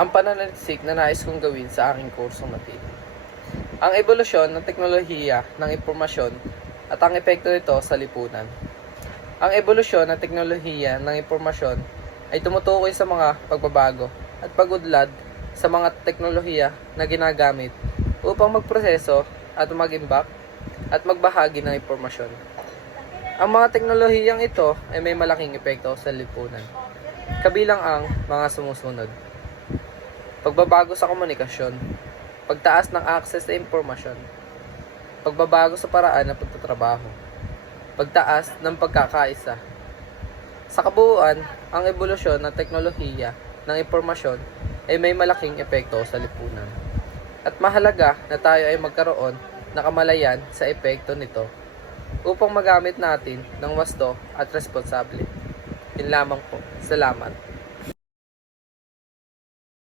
ang pananaliksik na nais kong gawin sa aking kursong napili. Ang ebolusyon ng teknolohiya ng impormasyon at ang epekto nito sa lipunan. Ang ebolusyon ng teknolohiya ng impormasyon ay tumutukoy sa mga pagbabago at pag-udlad sa mga teknolohiya na ginagamit upang magproseso at mag-imbak at magbahagi ng impormasyon. Ang mga teknolohiyang ito ay may malaking epekto sa lipunan, kabilang ang mga sumusunod: pagbabago sa komunikasyon, pagtaas ng access sa impormasyon, pagbabago sa paraan ng pagtatrabaho, pagtaas ng pagkakaisa. Sa kabuuan, ang ebolusyon ng teknolohiya ng impormasyon ay may malaking epekto sa lipunan. At mahalaga na tayo ay magkaroon ng kamalayan sa epekto nito upang magamit natin ng wasto at responsable. Yun lamang po. Salamat.